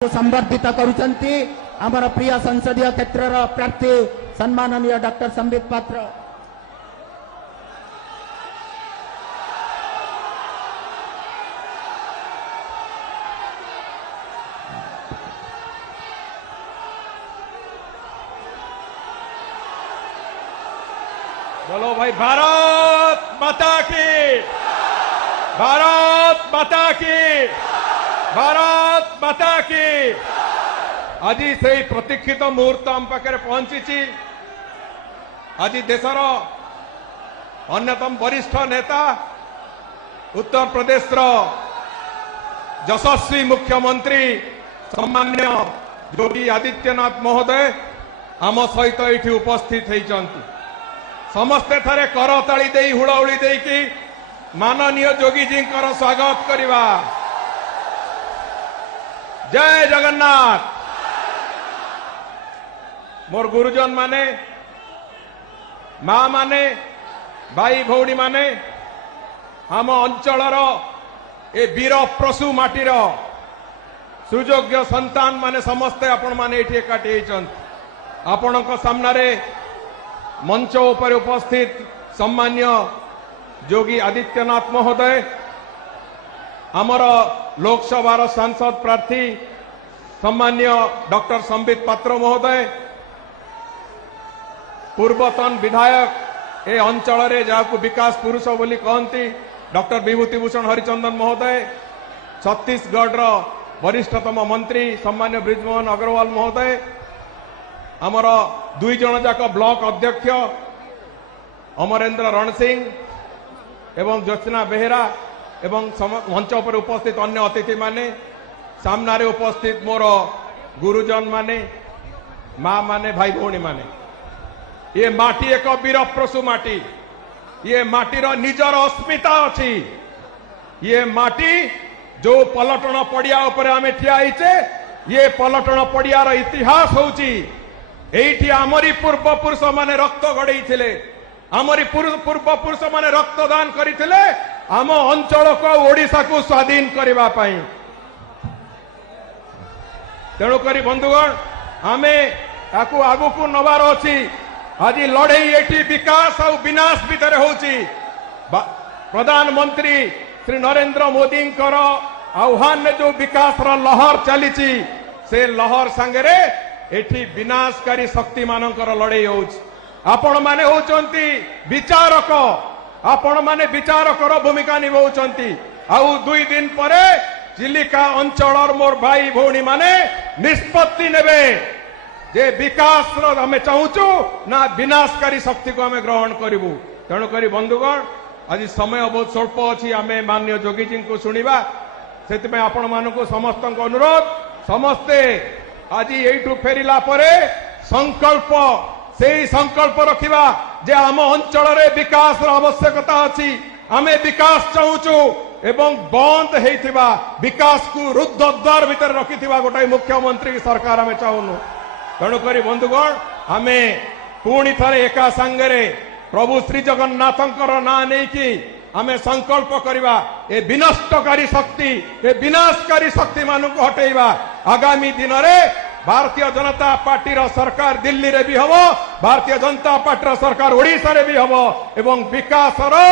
संबर्धित करुचंती आमर प्रिय संसदीय क्षेत्र प्रार्थी सम्माननीय डॉक्टर संबित पात्र। बोलो भाई भारत माता की, भारत माता की, भारत माता की। आज से प्रतीक्षित मुहूर्त आम पाखे पहुंची। आज देशर अन्यतम वरिष्ठ नेता उत्तर प्रदेश यशस्वी मुख्यमंत्री सम्मान्य योगी आदित्यनाथ महोदय आम सहित ये उपस्थित होती। समस्ते थारे करताली दे हुड़ाहुड़ी देकी माननीय योगी जी स्वागत करवा। जय जगन्नाथ। मोर गुरुजन माने, माँ माने, भाई भौणी माने, आम अंचलर ए वीर प्रसु माटीर सुयोग्य संतान माने समस्ते आपण माने एठी एकाठी होइछन। आपणक सामने मंच उपर उपस्थित सम्मान्य योगी आदित्यनाथ महोदय, आमर लोकसभा सांसद प्रार्थी सम्मान्य डॉक्टर संबित पात्र महोदय, पूर्वतन विधायक ए अंचल रे जाकु विकास पुरुष बोली कहती डॉक्टर विभूतिभूषण हरिचंदन महोदय, छत्तीसगढ़ वरिष्ठतम मंत्री सम्मान्य ब्रिजमोहन अग्रवाल महोदय, आमर दुई जन जाक ब्लॉक अध्यक्ष अमरेंद्र रणसिंह एवं ज्योत्सना बेहेरा एवं मंच पर उपस्थित अन्य अतिथि माने, सामने उपस्थित मोर गुरुजन माने, माँ माने, भाई भौणी माने, ये माटी एक वीर प्रसु माटी। ये माटीर निजर अस्मिता अच्छी। ये माटी जो पलटन पड़िया उपर आमे ठिया होइछे, ये पलटन पड़ियार इतिहास होउची। एठी आमरी पूर्व पुरुष माने रक्त गड़ई थिले, आमरी पूर्व पुरुष माने रक्तदान करिथिले आम अंचल को ओडिशा को स्वाधीन करबा पई। तेणु करी बंधुगण आमे ताकू आगु को नबार अछि। आज लड़ई एठी विकास और विनाश भितर होउची। प्रधानमंत्री श्री नरेंद्र मोदी आह्वान में जो विकास लहर चली से लहर सांगरे एठी विनाशकारी शक्ति मानकर लड़ई होउची। आपण माने होउचंती विचारक, आपण माने विचारकर भूमिका निभाउचंती। आउ 2 दिन परे चिलिका अंचल मोर भाई भौणी माने निष्पत्ति नेबे जे विकास आमे चाहूचु ना विनाशकारी शक्ति को आमे ग्रहण करिवु। तेणु करी बंधुगण आज समय बहुत स्वल्प अच्छी, आमे माननीय योगी जी को सुनिबा। सेति आपण मानकु समस्त अनुरोध, समस्ते आज एठू फेरिला परे संकल्प से संकल्प रखिबा जे आम अंचल रे विकास आवश्यकता अछि। आमे विकास चाहूचु एवं बंद हेइथिबा विकास को रुद्ध द्वार भीतर रखिथिबा गोटाई मुख्यमंत्री सरकार आमे चाहूनु। तेणुकरी बंधुगण आमे पुणी थरे एका संगरे प्रभु श्री जगन्नाथंकर ना नेकी आमे संकल्प करिबा ए विनष्टकारी शक्ति, ए विनाशकारी शक्ति मानकु हटेइबा। आगामी दिन रे भारतीय जनता पार्टी रो सरकार दिल्ली रे भी हबो, भारतीय जनता पार्टी रो सरकार ओडिशा रे भी हबो एवं विकास रो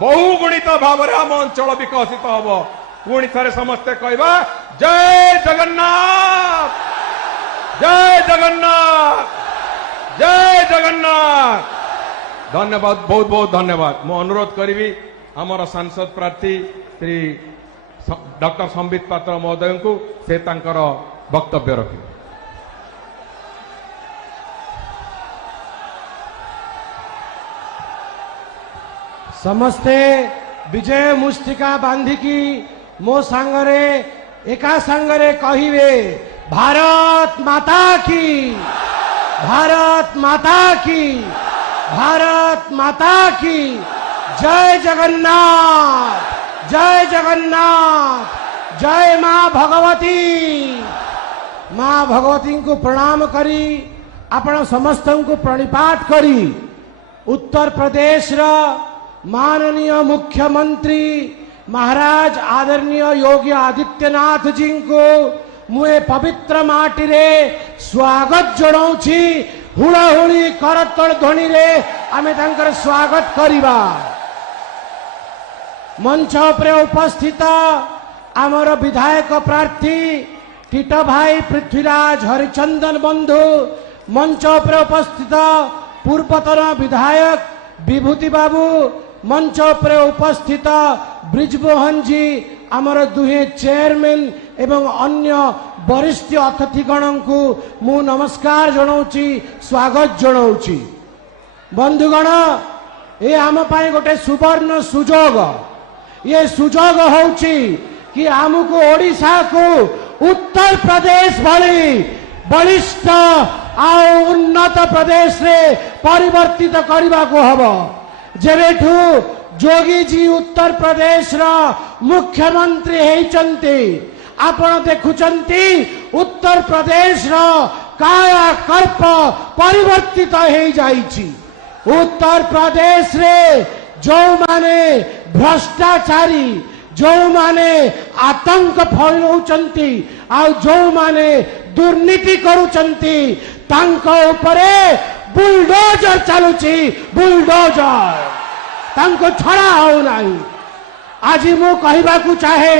बहुगुणित भाव रे आम अंचल विकसित हबो। पुणी थरे समस्ते कहबा जय जगन्नाथ, जय जगन्नाथ, जय जगन्नाथ। धन्यवाद, बहुत बहुत धन्यवाद। मु अनुरोध करी आमर सांसद प्रार्थी श्री डॉक्टर संबित पात्र महोदय को से तांकर वक्तव्य रखी। समस्ते विजय मुष्टिका बांधिकी मो सांगरे एका सांगरे कहिवे भारत माता की, भारत माता की, भारत माता की। जय जगन्नाथ, जय जगन्नाथ, जय मां भगवती। मां भगवती को प्रणाम करी आपण समस्त को प्रणिपात करी उत्तर प्रदेश माननीय मुख्यमंत्री महाराज आदरणीय योगी आदित्यनाथ जी को मुए पवित्र माटी रे स्वागत जणाउछि। हुड़ाहुड़ी करतल ध्वनि रे आमे तांकर स्वागत करिबा। मंच उपरे उपस्थित आमर विधायक प्रार्थी टीट भाई पृथ्वीराज हरिचंदन बंधु, मंच उपरे उपस्थित पूर्वतन विधायक विभूति बाबू, मंच उपरे उपस्थित ब्रिजमोहन जी, आमर दुहे चेयरमैन एवं अन्य वरिष्ठ अतिथिगण को मु नमस्कार जनाऊँची, स्वागत जनाऊँची। बंधुगण, ये आम पाई गोटे सुवर्ण सुजोग। ये सुजोग होउची कि आमको ओडिशा को उत्तर प्रदेश भली बलिष्ठ आ उन्नत प्रदेश रे परिवर्तित करने को हब। जेबेठू जोगी जी उत्तर प्रदेश रा मुख्यमंत्री हेचंती, आपण देखुचंती उत्तर प्रदेश रा कायाकल्प परिवर्तित हो जाइछि। उत्तर प्रदेश रे जो माने भ्रष्टाचारी, जो माने आतंक फैलाउचंती आ जो माने दुर्नीति करूचंती, तांको उपरे बुलडोजर चलुची। बुलडोजर तांको छड़ा हो नहीं। आज मु कहबाकू चाहे,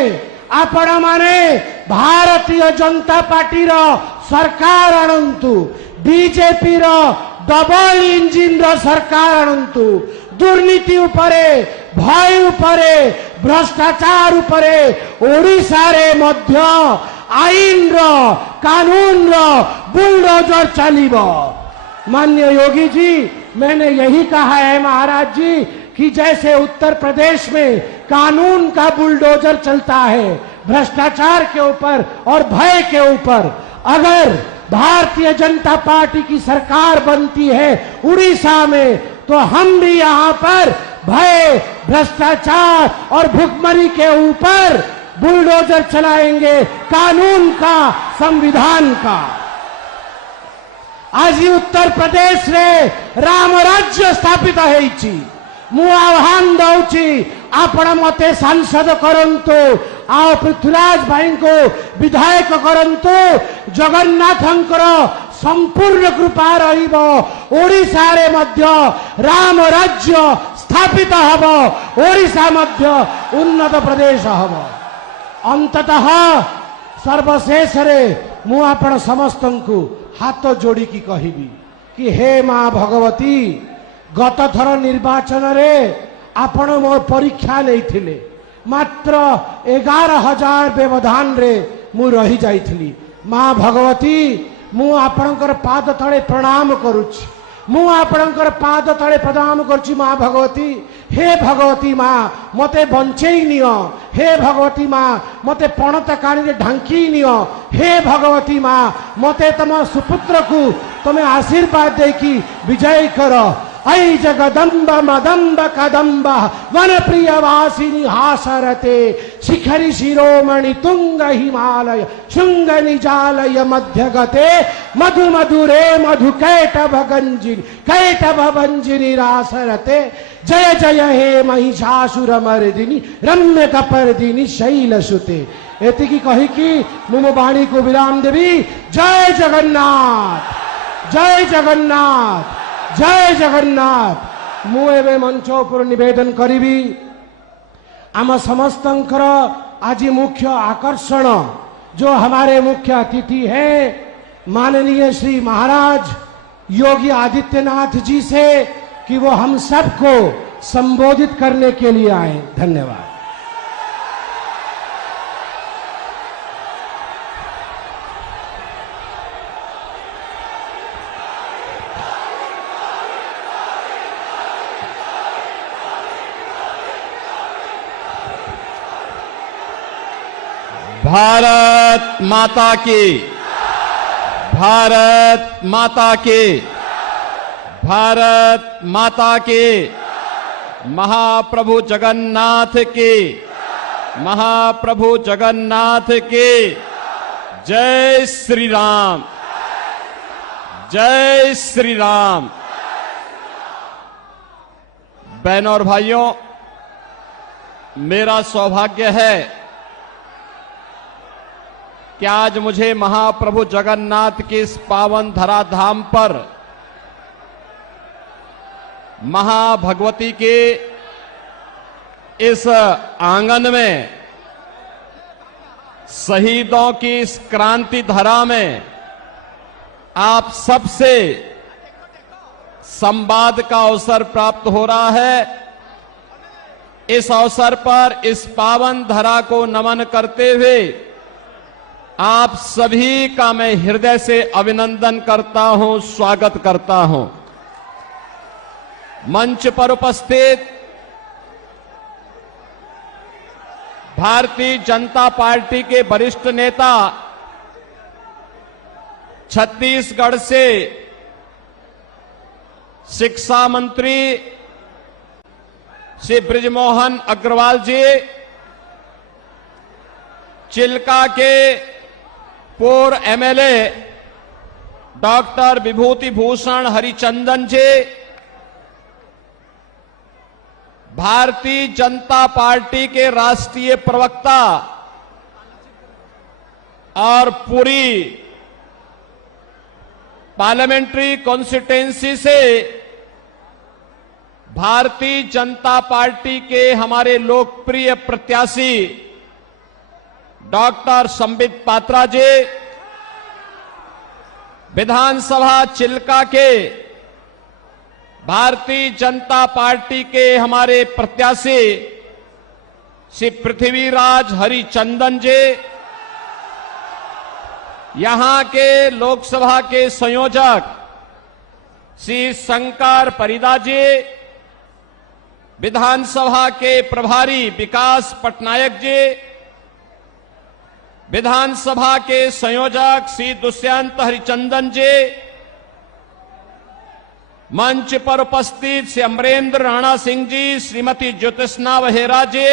आपण माने भारतीय जनता पार्टी रो सरकार आणंतु, बीजेपी रो डबल इंजिन रो सरकार आणंतु। दुर्नीति उपरे, भय उपरे, भ्रष्टाचार उपरे ओडिशा रे मध्य आईन रो, कानून रो बुलडोजर चलिबो। माननीय योगी जी, मैंने यही कहा है महाराज जी कि जैसे उत्तर प्रदेश में कानून का बुलडोजर चलता है भ्रष्टाचार के ऊपर और भय के ऊपर, अगर भारतीय जनता पार्टी की सरकार बनती है उड़ीसा में, तो हम भी यहाँ पर भय, भ्रष्टाचार और भुखमरी के ऊपर बुलडोजर चलाएंगे, कानून का, संविधान का। आज उत्तर प्रदेश रे राम राज्य स्थापित होइछि। मु आह्वान दउछि, आपण मते सांसद करंतु, आ पृथ्वीराज भाई को विधायक करंतु। जगन्नाथंकर संपूर्ण कृपा रहिबो। ओडिशा रे मध्य राम राज्य स्थापित हबो, ओडिशा मध्य उन्नत प्रदेश हबो। अंततः सर्वशेष रे मु आपण समस्तंकु हाथ जोड़ी की कहिबी कि हे मां भगवती, गत थर निर्वाचन रे आपण मो परीक्षा नहीं, मात्र 11,000 व्यवधान रे मु रही जाइथली। मां भगवती, मु आपणकर पाद तले प्रणाम करुछि। मु आपणकर पाद तले प्रणाम करुछि। मां भगवती, हे भगवती मां, मते बंचेई नियो। हे भगवती मां, मते पणत काणी रे ढांकी नियो। हे भगवती मां, मते तम सुपुत्र को तमे आशीर्वाद देकी विजय करो। ऐ जगदम्ब मदम्ब कदम्ब वन प्रिय वासिनी हासरते, शिखरी शिरोमणि तुंग हिमालय शुंग निजालय मध्यगते, मधु मधुरे मधु कैटभ गंजिनी कैटभ भंजिनी रासरते। जय जय हे महिषासुर मर्दिनी रम्य कपर्दिनी शैलसुते। एतिकी कही कि मु वाणी को विराम देवी। जय जगन्नाथ, जय जगन्नाथ, जय जगन्नाथ। मु एवं मंच उपर निवेदन करी, आम समस्तंकर आज मुख्य आकर्षण जो हमारे मुख्य अतिथि है माननीय श्री महाराज योगी आदित्यनाथ जी से, कि वो हम सबको संबोधित करने के लिए आए। धन्यवाद। भारत माता की, भारत माता की, भारत माता की, महाप्रभु जगन्नाथ की, महाप्रभु जगन्नाथ की। जय श्री राम, जय श्री राम। बहनों और भाइयों, मेरा सौभाग्य है कि आज मुझे महाप्रभु जगन्नाथ की इस पावन धराधाम पर महाभगवती के इस आंगन में शहीदों की इस क्रांति धरा में आप सबसे संवाद का अवसर प्राप्त हो रहा है। इस अवसर पर इस पावन धरा को नमन करते हुए आप सभी का मैं हृदय से अभिनंदन करता हूं, स्वागत करता हूं। मंच पर उपस्थित भारतीय जनता पार्टी के वरिष्ठ नेता, छत्तीसगढ़ से शिक्षा मंत्री श्री बृजमोहन अग्रवाल जी, चिल्का के पूर्व एमएलए डॉक्टर विभूति भूषण हरिचंदन जी, भारतीय जनता पार्टी के राष्ट्रीय प्रवक्ता और पूरी पार्लियामेंट्री कॉन्स्टिट्यूएंसी से भारतीय जनता पार्टी के हमारे लोकप्रिय प्रत्याशी डॉक्टर संबित पात्रा जी, विधानसभा चिल्का के भारतीय जनता पार्टी के हमारे प्रत्याशी श्री पृथ्वीराज हरिचंदन जी, यहां के लोकसभा के संयोजक श्री शंकर परिदा जी, विधानसभा के प्रभारी विकास पटनायक जी, विधानसभा के संयोजक श्री दुष्यंत हरिचंदन जी, मंच पर उपस्थित श्री अमरेंद्र राणा सिंह जी, श्रीमती ज्योतिष्ना वहेरा जी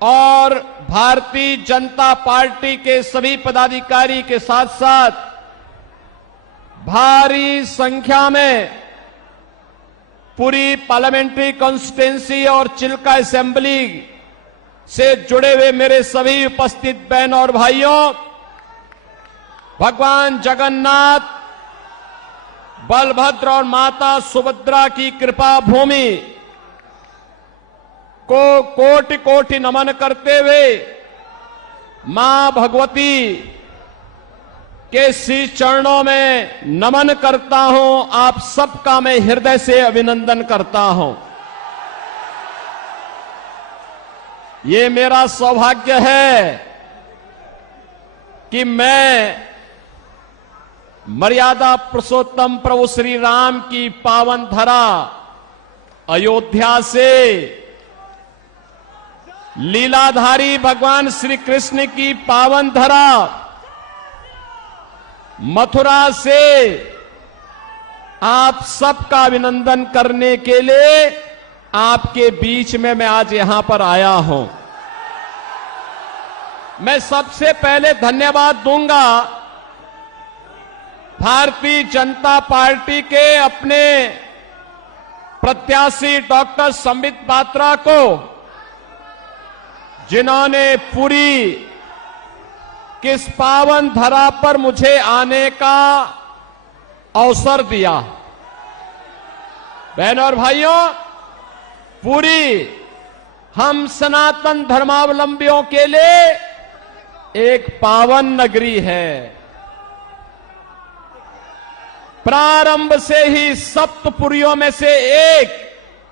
और भारतीय जनता पार्टी के सभी पदाधिकारी के साथ साथ भारी संख्या में पूरी पार्लियामेंट्री कॉन्स्टिट्यूएंसी और चिल्का असेंबली से जुड़े हुए मेरे सभी उपस्थित बहन और भाइयों, भगवान जगन्नाथ, बलभद्र और माता सुभद्रा की कृपा भूमि को कोटि कोटि नमन करते हुए मां भगवती के श्री चरणों में नमन करता हूं। आप सबका मैं हृदय से अभिनंदन करता हूं। ये मेरा सौभाग्य है कि मैं मर्यादा पुरुषोत्तम प्रभु श्री राम की पावन धरा अयोध्या से लीलाधारी भगवान श्री कृष्ण की पावन धरा मथुरा से आप सबका अभिनंदन करने के लिए आपके बीच में मैं आज यहां पर आया हूं। मैं सबसे पहले धन्यवाद दूंगा भारतीय जनता पार्टी के अपने प्रत्याशी डॉक्टर संबित पात्रा को, जिन्होंने पूरी किस पावन धरा पर मुझे आने का अवसर दिया। बहनों और भाइयों, पूरी हम सनातन धर्मावलंबियों के लिए एक पावन नगरी है। प्रारंभ से ही सप्तपुरियों में से एक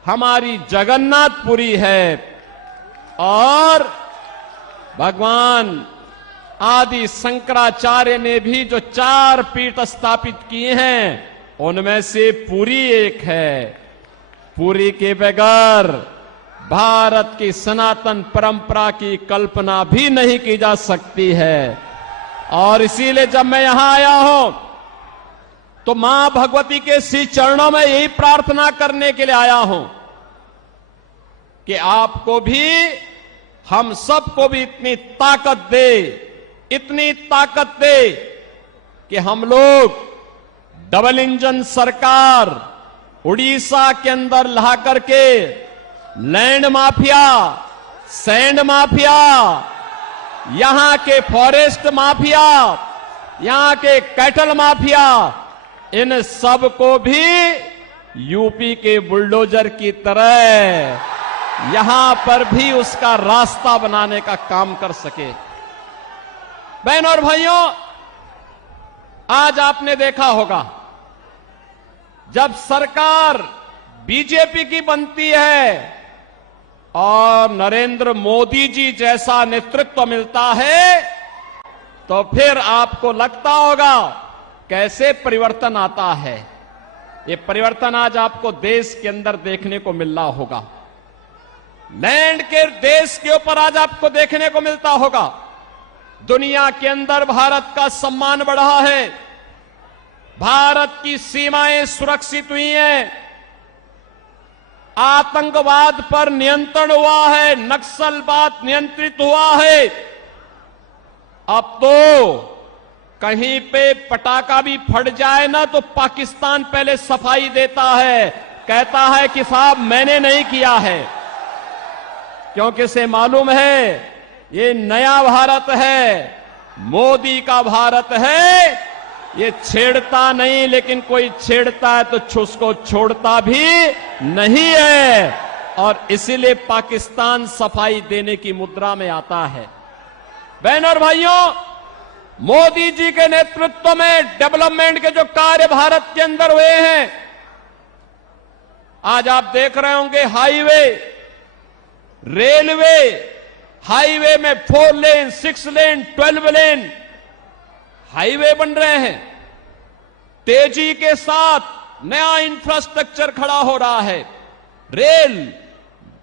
हमारी जगन्नाथपुरी है और भगवान आदि शंकराचार्य ने भी जो 4 पीठ स्थापित किए हैं उनमें से पुरी एक है। पुरी के बगैर भारत की सनातन परंपरा की कल्पना भी नहीं की जा सकती है। और इसीलिए जब मैं यहां आया हूं तो मां भगवती के श्री चरणों में यही प्रार्थना करने के लिए आया हूं कि आपको भी, हम सबको भी इतनी ताकत दे, इतनी ताकत दे कि हम लोग डबल इंजन सरकार उड़ीसा के अंदर ला करके लैंड माफिया, सैंड माफिया यहां के फॉरेस्ट माफिया, यहां के कैटल माफिया, इन सब को भी यूपी के बुलडोजर की तरह यहां पर भी उसका रास्ता बनाने का काम कर सके। बहनों और भाइयों, आज आपने देखा होगा जब सरकार बीजेपी की बनती है और नरेंद्र मोदी जी जैसा नेतृत्व मिलता है तो फिर आपको लगता होगा कैसे परिवर्तन आता है। ये परिवर्तन आज आपको देश के अंदर देखने को मिल रहा होगा, लैंड के देश के ऊपर आज आपको देखने को मिलता होगा। दुनिया के अंदर भारत का सम्मान बढ़ा है, भारत की सीमाएं सुरक्षित हुई हैं, आतंकवाद पर नियंत्रण हुआ है, नक्सलवाद नियंत्रित हुआ है। अब तो कहीं पे पटाखा भी फट जाए ना तो पाकिस्तान पहले सफाई देता है, कहता है कि साहब मैंने नहीं किया है, क्योंकि इसे मालूम है ये नया भारत है, मोदी का भारत है। ये छेड़ता नहीं, लेकिन कोई छेड़ता है तो उसको छोड़ता भी नहीं है, और इसीलिए पाकिस्तान सफाई देने की मुद्रा में आता है। बहनों और भाइयों, मोदी जी के नेतृत्व में डेवलपमेंट के जो कार्य भारत के अंदर हुए हैं, आज आप देख रहे होंगे हाईवे, रेलवे, हाईवे में 4 लेन, 6 लेन, 12 लेन हाईवे बन रहे हैं। तेजी के साथ नया इंफ्रास्ट्रक्चर खड़ा हो रहा है। रेल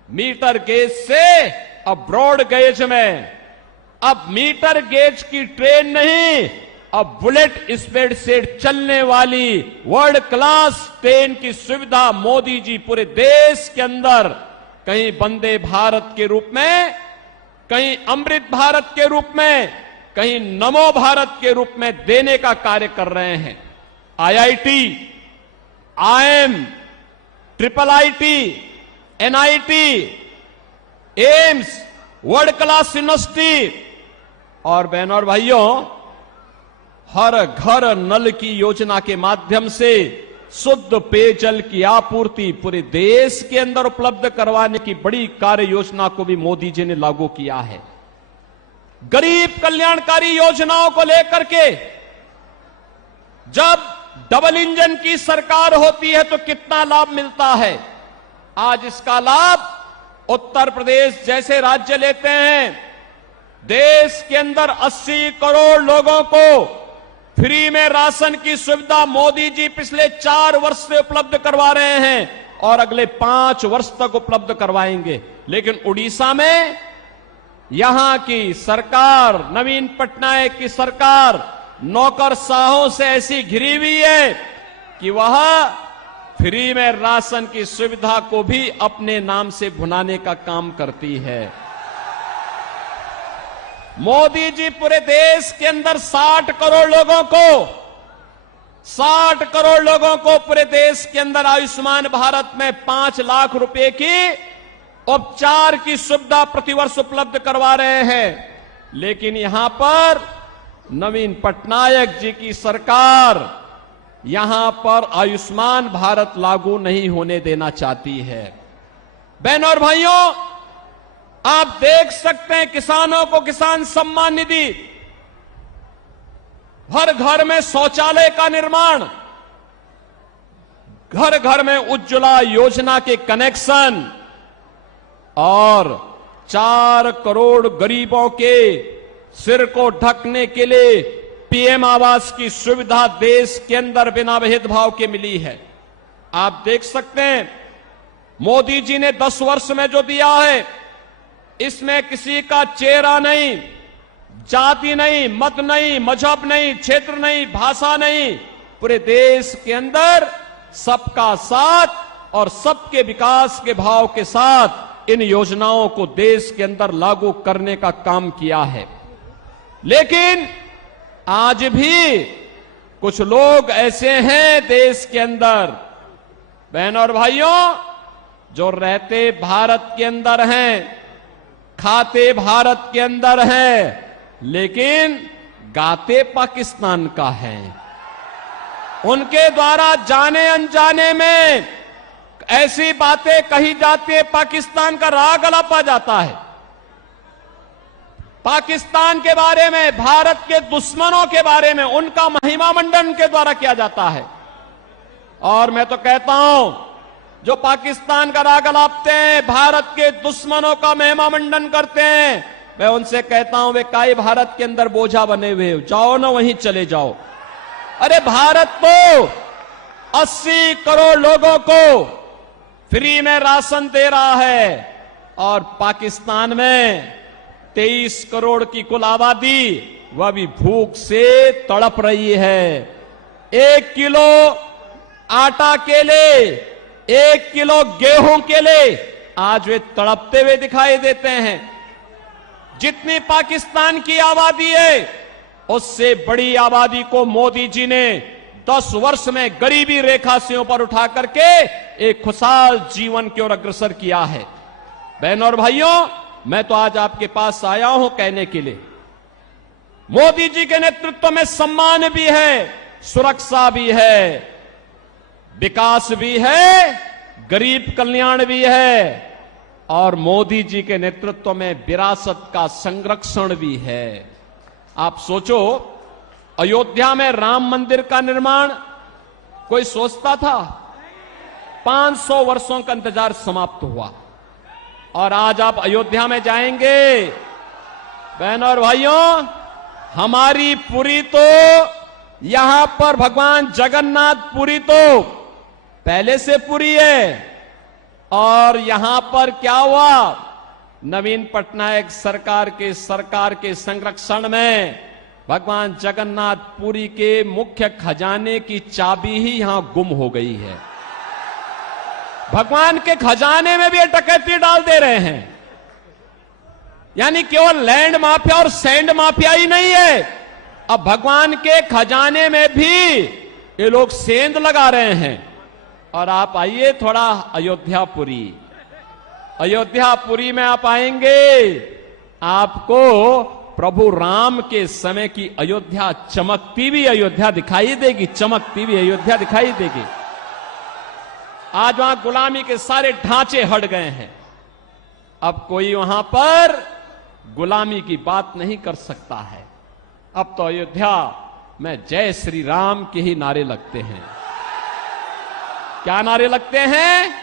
मीटर गेज से अब ब्रॉड गेज में, अब मीटर गेज की ट्रेन नहीं, अब बुलेट स्पीड से चलने वाली वर्ल्ड क्लास ट्रेन की सुविधा मोदी जी पूरे देश के अंदर, कहीं वंदे भारत के रूप में, कहीं अमृत भारत के रूप में, कहीं नमो भारत के रूप में देने का कार्य कर रहे हैं। IIT, IIM, triple IT, NIT, AIIMS, world class university, और बहनों और भाइयों, हर घर नल की योजना के माध्यम से शुद्ध पेयजल की आपूर्ति पूरे देश के अंदर उपलब्ध करवाने की बड़ी कार्य योजना को भी मोदी जी ने लागू किया है। गरीब कल्याणकारी योजनाओं को लेकर के जब डबल इंजन की सरकार होती है तो कितना लाभ मिलता है। आज इसका लाभ उत्तर प्रदेश जैसे राज्य लेते हैं। देश के अंदर 80 करोड़ लोगों को फ्री में राशन की सुविधा मोदी जी पिछले 4 वर्ष से उपलब्ध करवा रहे हैं और अगले 5 वर्ष तक उपलब्ध करवाएंगे। लेकिन उड़ीसा में यहां की सरकार, नवीन पटनायक की सरकार, नौकरशाहों से ऐसी घिरी हुई है कि वह फ्री में राशन की सुविधा को भी अपने नाम से भुनाने का काम करती है। मोदी जी पूरे देश के अंदर 60 करोड़ लोगों को पूरे देश के अंदर आयुष्मान भारत में 5 लाख रुपए की उपचार की सुविधा प्रतिवर्ष उपलब्ध करवा रहे हैं। लेकिन यहां पर नवीन पटनायक जी की सरकार यहां पर आयुष्मान भारत लागू नहीं होने देना चाहती है। बहनों और भाइयों, आप देख सकते हैं किसानों को किसान सम्मान निधि, हर घर में शौचालय का निर्माण, घर घर में उज्ज्वला योजना के कनेक्शन और 4 करोड़ गरीबों के सिर को ढकने के लिए पीएम आवास की सुविधा देश के अंदर बिना भेदभाव के मिली है। आप देख सकते हैं मोदी जी ने 10 वर्ष में जो दिया है, इसमें किसी का चेहरा नहीं, जाति नहीं, मत नहीं, मजहब नहीं, क्षेत्र नहीं, भाषा नहीं, पूरे देश के अंदर सबका साथ और सबके विकास के भाव के साथ इन योजनाओं को देश के अंदर लागू करने का काम किया है। लेकिन आज भी कुछ लोग ऐसे हैं देश के अंदर, बहनों और भाइयों, जो रहते भारत के अंदर हैं, खाते भारत के अंदर हैं, लेकिन गाते पाकिस्तान का है। उनके द्वारा जाने अनजाने में ऐसी बातें कही जाती है, पाकिस्तान का राग अलापा जाता है। पाकिस्तान के बारे में, भारत के दुश्मनों के बारे में उनका महिमा मंडन के द्वारा किया जाता है। और मैं तो कहता हूं, जो पाकिस्तान का राग अलापते हैं, भारत के दुश्मनों का महिमा मंडन करते हैं, मैं उनसे कहता हूं, वे काई भारत के अंदर बोझा बने हुए हो, जाओ ना वहीं चले जाओ। अरे भारत तो 80 करोड़ लोगों को फ्री में राशन दे रहा है और पाकिस्तान में 23 करोड़ की कुल आबादी वह भी भूख से तड़प रही है। 1 किलो आटा के लिए, 1 किलो गेहूं के लिए आज वे तड़पते हुए दिखाई देते हैं। जितनी पाकिस्तान की आबादी है, उससे बड़ी आबादी को मोदी जी ने 10 वर्ष में गरीबी रेखा से ऊपर उठा करके एक खुशहाल जीवन की ओर अग्रसर किया है। बहनों और भाइयों, मैं तो आज आपके पास आया हूं कहने के लिए, मोदी जी के नेतृत्व में सम्मान भी है, सुरक्षा भी है, विकास भी है, गरीब कल्याण भी है, और मोदी जी के नेतृत्व में विरासत का संरक्षण भी है। आप सोचो, अयोध्या में राम मंदिर का निर्माण कोई सोचता था? 500 वर्षों का इंतजार समाप्त हुआ और आज आप अयोध्या में जाएंगे, बहनों और भाइयों, हमारी पुरी तो यहां पर भगवान जगन्नाथ पुरी तो पहले से पुरी है। और यहां पर क्या हुआ, नवीन पटनायक सरकार के संरक्षण में भगवान जगन्नाथ पुरी के मुख्य खजाने की चाबी ही यहां गुम हो गई है। भगवान के खजाने में भी डकैती डाल दे रहे हैं। यानी केवल लैंड माफिया और सैंड माफिया ही नहीं है, अब भगवान के खजाने में भी ये लोग सेंध लगा रहे हैं। और आप आइए थोड़ा अयोध्यापुरी में आप आएंगे, आपको प्रभु राम के समय की अयोध्या, चमकती हुई अयोध्या दिखाई देगी, चमकती हुई अयोध्या दिखाई देगी। आज वहां गुलामी के सारे ढांचे हट गए हैं, अब कोई वहां पर गुलामी की बात नहीं कर सकता है। अब तो अयोध्या में जय श्री राम के ही नारे लगते हैं। क्या नारे लगते हैं?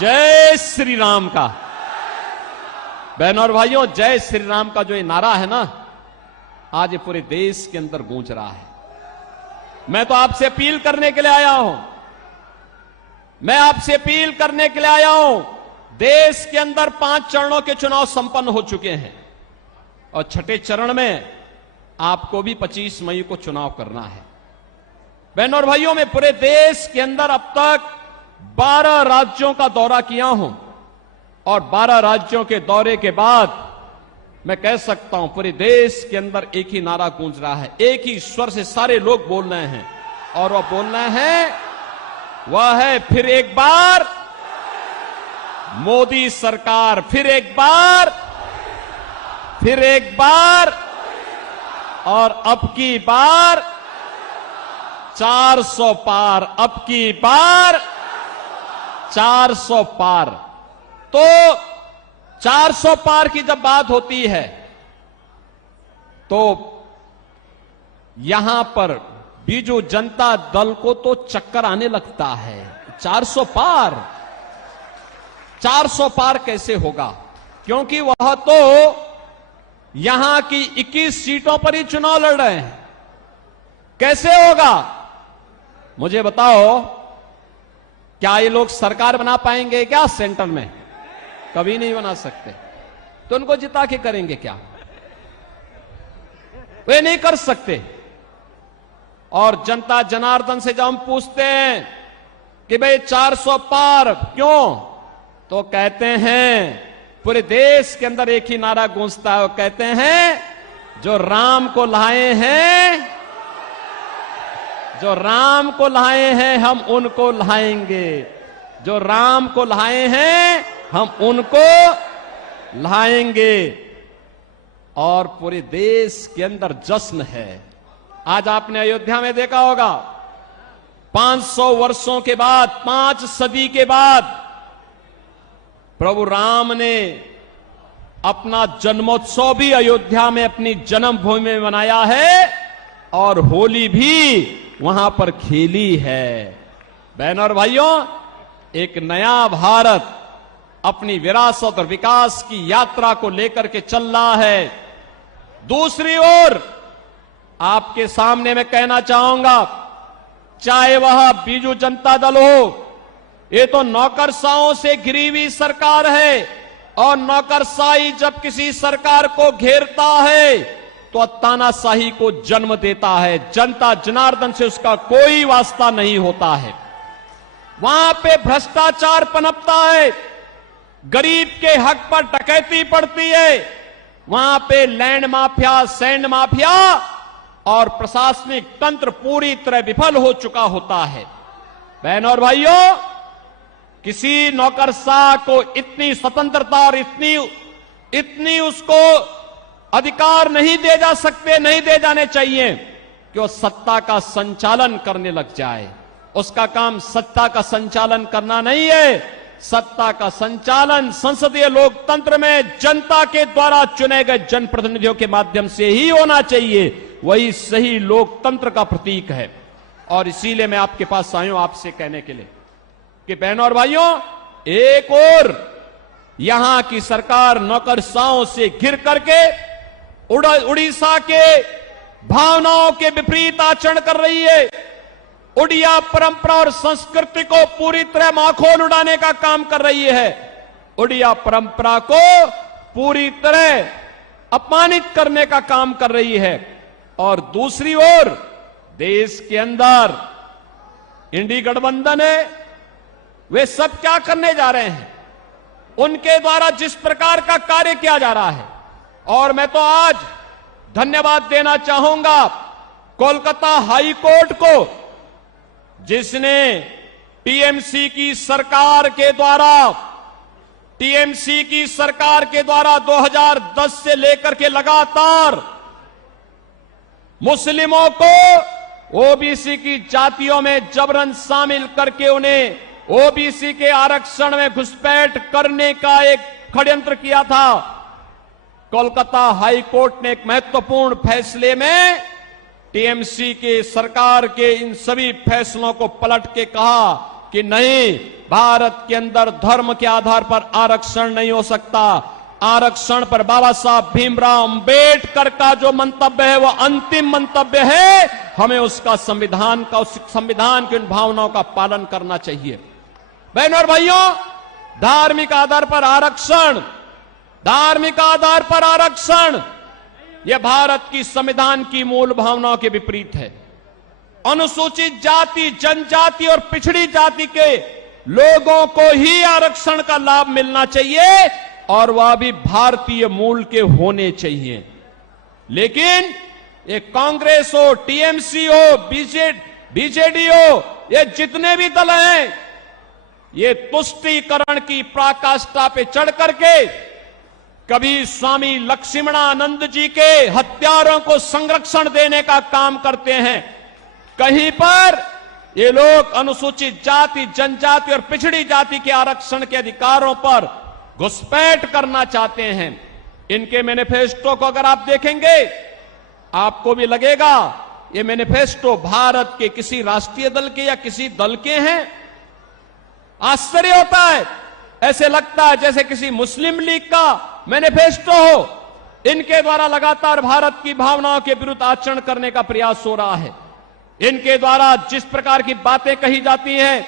जय श्री राम का। बहनों और भाइयों, जय श्री राम का जो ये नारा है ना, आज ये पूरे देश के अंदर गूंज रहा है। मैं तो आपसे अपील करने के लिए आया हूं, मैं आपसे अपील करने के लिए आया हूं। देश के अंदर 5 चरणों के चुनाव संपन्न हो चुके हैं और छठे चरण में आपको भी 25 मई को चुनाव करना है। बहनों और भाइयों, मैं पूरे देश के अंदर अब तक 12 राज्यों का दौरा किया हूं और 12 राज्यों के दौरे के बाद मैं कह सकता हूं पूरे देश के अंदर एक ही नारा गूंज रहा है, एक ही स्वर से सारे लोग बोल रहे हैं और वह बोल रहे हैं, वह है फिर एक बार मोदी सरकार, फिर एक बार और अब की बार 400 पार, अब की बार 400 पार। तो 400 पार की जब बात होती है तो यहां पर बीजू जनता दल को तो चक्कर आने लगता है। 400 पार कैसे होगा? क्योंकि वह तो यहां की 21 सीटों पर ही चुनाव लड़ रहे हैं। कैसे होगा मुझे बताओ? क्या ये लोग सरकार बना पाएंगे क्या सेंटर में? कभी नहीं बना सकते। तो उनको जिता के करेंगे क्या? वे नहीं कर सकते। और जनता जनार्दन से जब हम पूछते हैं कि भाई 400 पार क्यों, तो कहते हैं, पूरे देश के अंदर एक ही नारा गूंजता है, वो कहते हैं, जो राम को लाए हैं, जो राम को लाए हैं हम उनको लाएंगे, जो राम को लाए हैं हम उनको लाएंगे। और पूरे देश के अंदर जश्न है। आज आपने अयोध्या में देखा होगा, 500 वर्षों के बाद, 5 सदी के बाद प्रभु राम ने अपना जन्मोत्सव भी अयोध्या में अपनी जन्मभूमि में मनाया है और होली भी वहां पर खेली है। बहनों और भाइयों, एक नया भारत अपनी विरासत और विकास की यात्रा को लेकर के चल रहा है। दूसरी ओर आपके सामने मैं कहना चाहूंगा, चाहे वह बीजू जनता दल हो, ये तो नौकरशाहों से घिरी हुई सरकार है और नौकरशाही जब किसी सरकार को घेरता है तो तानाशाही को जन्म देता है। जनता जनार्दन से उसका कोई वास्ता नहीं होता है। वहां पे भ्रष्टाचार पनपता है, गरीब के हक पर डकैती पड़ती है, वहां पे लैंड माफिया, सैंड माफिया और प्रशासनिक तंत्र पूरी तरह विफल हो चुका होता है। बहनों और भाइयों, किसी नौकरशाह को इतनी स्वतंत्रता और इतनी उसको अधिकार नहीं दे जाने चाहिए कि वो सत्ता का संचालन करने लग जाए। उसका काम सत्ता का संचालन करना नहीं है। सत्ता का संचालन संसदीय लोकतंत्र में जनता के द्वारा चुने गए जनप्रतिनिधियों के माध्यम से ही होना चाहिए। वही सही लोकतंत्र का प्रतीक है। और इसीलिए मैं आपके पास आया हूं आपसे कहने के लिए कि बहनों और भाइयों, एक और यहां की सरकार नौकरशाहों से घिर करके उड़ीसा के भावनाओं के विपरीत आचरण कर रही है। उड़िया परंपरा और संस्कृति को पूरी तरह माखोल उड़ाने का काम कर रही है। उड़िया परंपरा को पूरी तरह अपमानित करने का काम कर रही है। और दूसरी ओर देश के अंदर इंडी गठबंधन है, वे सब क्या करने जा रहे हैं? उनके द्वारा जिस प्रकार का कार्य किया जा रहा है, और मैं तो आज धन्यवाद देना चाहूंगा कोलकाता हाई कोर्ट को, जिसने टीएमसी की सरकार के द्वारा 2010 से लेकर के लगातार मुस्लिमों को ओबीसी की जातियों में जबरन शामिल करके उन्हें ओबीसी के आरक्षण में घुसपैठ करने का एक षड्यंत्र किया था। कोलकाता हाई कोर्ट ने एक महत्वपूर्ण फैसले में टीएमसी के सरकार के इन सभी फैसलों को पलट के कहा कि नहीं, भारत के अंदर धर्म के आधार पर आरक्षण नहीं हो सकता। आरक्षण पर बाबा साहब भीमराव अंबेडकर का जो मंतव्य है वह अंतिम मंतव्य है। हमें उसका संविधान की उन भावनाओं का पालन करना चाहिए। बहनों और भाइयों, धार्मिक आधार पर आरक्षण यह भारत की संविधान की मूल भावनाओं के विपरीत है। अनुसूचित जाति, जनजाति और पिछड़ी जाति के लोगों को ही आरक्षण का लाभ मिलना चाहिए और वह भी भारतीय मूल के होने चाहिए। लेकिन ये कांग्रेस हो, टीएमसी हो, बीजेडी हो, ये जितने भी दल हैं, ये तुष्टीकरण की पराकाष्ठा पे चढ़ करके कभी स्वामी लक्ष्मणानंद जी के हत्यारों को संरक्षण देने का काम करते हैं, कहीं पर ये लोग अनुसूचित जाति, जनजाति और पिछड़ी जाति के आरक्षण के अधिकारों पर घुसपैठ करना चाहते हैं। इनके मैनिफेस्टो को अगर आप देखेंगे आपको भी लगेगा ये मैनिफेस्टो भारत के किसी राष्ट्रीय दल के या किसी दल के हैं। आश्चर्य होता है, ऐसे लगता है जैसे किसी मुस्लिम लीग का मैनिफेस्टो हो। इनके द्वारा लगातार भारत की भावनाओं के विरुद्ध आचरण करने का प्रयास हो रहा है। इनके द्वारा जिस प्रकार की बातें कही जाती हैं,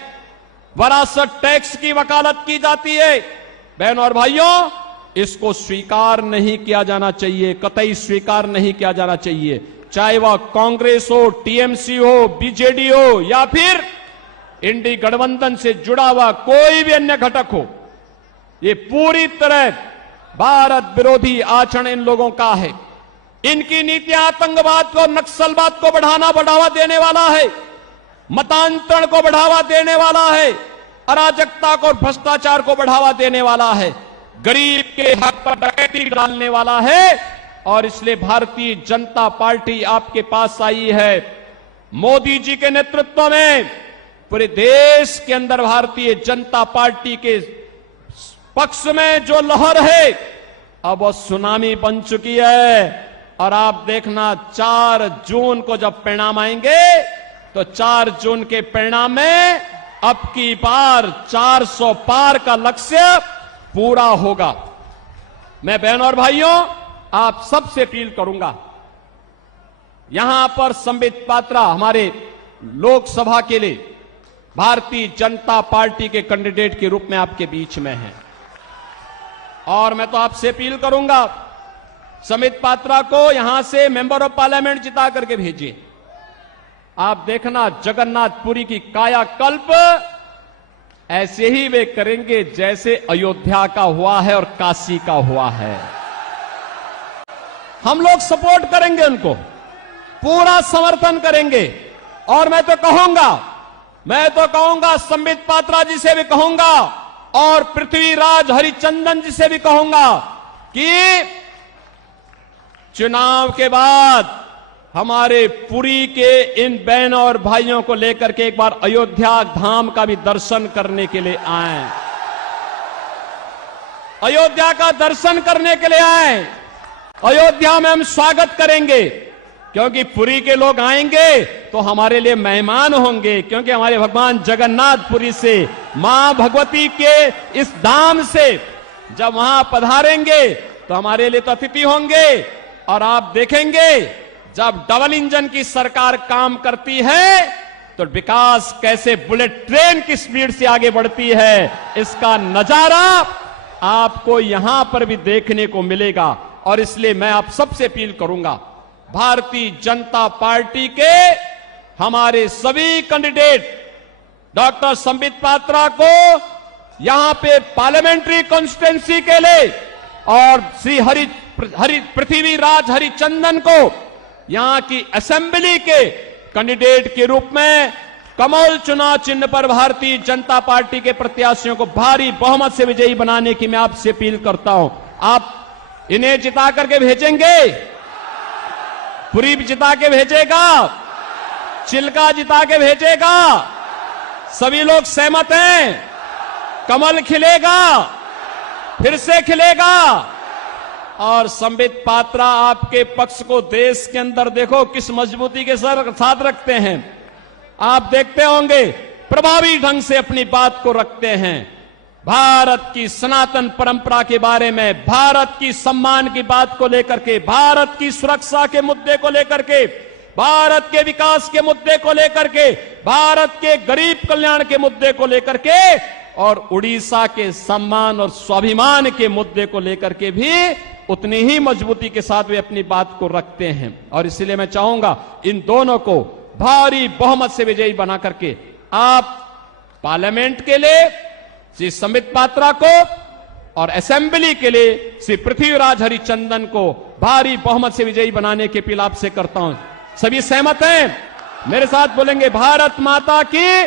वरासत टैक्स की वकालत की जाती है, बहनों और भाइयों, इसको स्वीकार नहीं किया जाना चाहिए, कतई स्वीकार नहीं किया जाना चाहिए। चाहे वह कांग्रेस हो, टीएमसी हो, बीजेडी हो या फिर इंडी गठबंधन से जुड़ा हुआ कोई भी अन्य घटक हो, ये पूरी तरह भारत विरोधी आचरण इन लोगों का है। इनकी नीतियां आतंकवाद को, नक्सलवाद को बढ़ावा देने वाला है, मतांतरण को बढ़ावा देने वाला है, अराजकता को और भ्रष्टाचार को बढ़ावा देने वाला है, गरीब के हक पर डकैती डालने वाला है। और इसलिए भारतीय जनता पार्टी आपके पास आई है। मोदी जी के नेतृत्व में पूरे देश के अंदर भारतीय जनता पार्टी के पक्ष में जो लहर है अब वो सुनामी बन चुकी है। और आप देखना 4 जून को जब परिणाम आएंगे तो 4 जून के परिणाम में अब की बार 400 पार का लक्ष्य पूरा होगा। मैं बहनों और भाइयों आप सबसे अपील करूंगा, यहां पर संबित पात्रा हमारे लोकसभा के लिए भारतीय जनता पार्टी के कैंडिडेट के रूप में आपके बीच में हैं और मैं तो आपसे अपील करूंगा संबित पात्रा को यहां से मेंबर ऑफ पार्लियामेंट जिता करके भेजिए। आप देखना जगन्नाथपुरी की कायाकल्प ऐसे ही वे करेंगे जैसे अयोध्या का हुआ है और काशी का हुआ है। हम लोग सपोर्ट करेंगे, उनको पूरा समर्थन करेंगे। और मैं तो कहूंगा संबित पात्रा जी से भी कहूंगा और पृथ्वीराज हरिचंदन जी से भी कहूंगा कि चुनाव के बाद हमारे पुरी के इन बहनों और भाइयों को लेकर के एक बार अयोध्या धाम का भी दर्शन करने के लिए आए, अयोध्या का दर्शन करने के लिए आए। अयोध्या में हम स्वागत करेंगे क्योंकि पुरी के लोग आएंगे तो हमारे लिए मेहमान होंगे, क्योंकि हमारे भगवान जगन्नाथपुरी से मां भगवती के इस धाम से जब वहां पधारेंगे तो हमारे लिए तो अतिथि होंगे। और आप देखेंगे जब डबल इंजन की सरकार काम करती है तो विकास कैसे बुलेट ट्रेन की स्पीड से आगे बढ़ती है, इसका नजारा आपको यहां पर भी देखने को मिलेगा। और इसलिए मैं आप सबसे अपील करूंगा, भारतीय जनता पार्टी के हमारे सभी कैंडिडेट डॉक्टर संबित पात्रा को यहां पे पार्लियामेंट्री कॉन्स्टिट्यूंसी के लिए और श्री पृथ्वीराज हरिचंदन को यहां की असेंबली के कैंडिडेट के रूप में कमल चुनाव चिन्ह पर भारतीय जनता पार्टी के प्रत्याशियों को भारी बहुमत से विजयी बनाने की मैं आपसे अपील करता हूं। आप इन्हें जिता करके भेजेंगे, पुरी जिता के भेजेगा, चिल्का जिता के भेजेगा, सभी लोग सहमत हैं, कमल खिलेगा, फिर से खिलेगा। और संबित पात्रा आपके पक्ष को देश के अंदर देखो किस मजबूती के साथ रखते हैं। आप देखते होंगे प्रभावी ढंग से अपनी बात को रखते हैं। भारत की सनातन परंपरा के बारे में, भारत की सम्मान की बात को लेकर के, भारत की सुरक्षा के मुद्दे को लेकर के, भारत के विकास के मुद्दे को लेकर के, भारत के गरीब कल्याण के मुद्दे को लेकर के और उड़ीसा के सम्मान और स्वाभिमान के मुद्दे को लेकर के भी उतनी ही मजबूती के साथ वे अपनी बात को रखते हैं। और इसलिए मैं चाहूंगा इन दोनों को भारी बहुमत से विजयी बना करके आप पार्लियामेंट के लिए श्री संबित पात्रा को और असेंबली के लिए श्री पृथ्वीराज हरिचंदन को भारी बहुमत से विजयी बनाने की अपील आपसे करता हूं। सभी सहमत हैं? मेरे साथ बोलेंगे भारत माता की,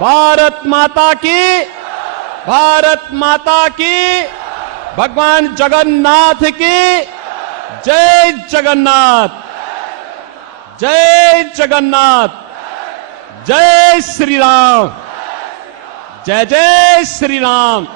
भारत माता की, भारत माता की, भगवान जगन्नाथ की जय जगन्नाथ, जय जगन्नाथ, जय श्री राम, जय जय श्री राम।